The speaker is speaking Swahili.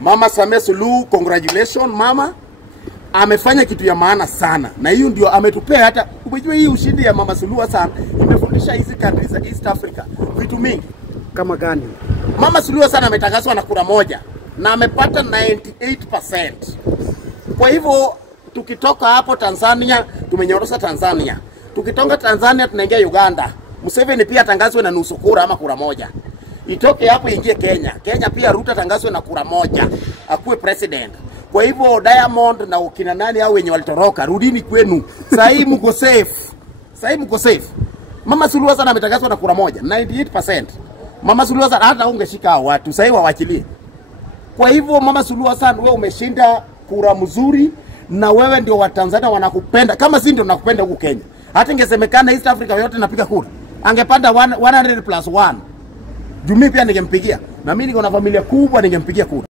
Mama Samia Suluhu, congratulations mama. Amefanya kitu ya maana sana. Na hiyo ndio ametupea hata umejua hii ushindi ya Mama Suluhu sana imefundisha hizi countries za East Africa vitu mingi. Kama gani? Mama Suluhu sana ametangazwa na kura moja na amepata 98%. Kwa hivyo tukitoka hapo Tanzania tumenyorosha Tanzania. Tukitoka Tanzania tunaingia Uganda. Museveni pia tangazwe na nusu kura ama kura moja. Itoke hapo ingie Kenya. Kenya pia Ruto tangazwe na kura moja akuwe president. Kwa hivyo Diamond na ukina nani hao wenye walitoroka rudini kwenu. Sasa hii mko safe. Sasa hii mko safe. Mama Suluhu sana ametangazwa na kura moja 98%. Mama Suluhu sana hata ungeshika hao watu sasa waachilie. Kwa hivyo Mama Suluhu sana wewe umeshinda kura mzuri na wewe ndio wa Tanzania wanakupenda. Kama si ndio nakupenda huko Kenya. Hata ingesemekana East Africa yote napiga kura. Angepanda 100+1. Jumi pia ningempigia. Na mimi niko na familia kubwa ningempigia kura.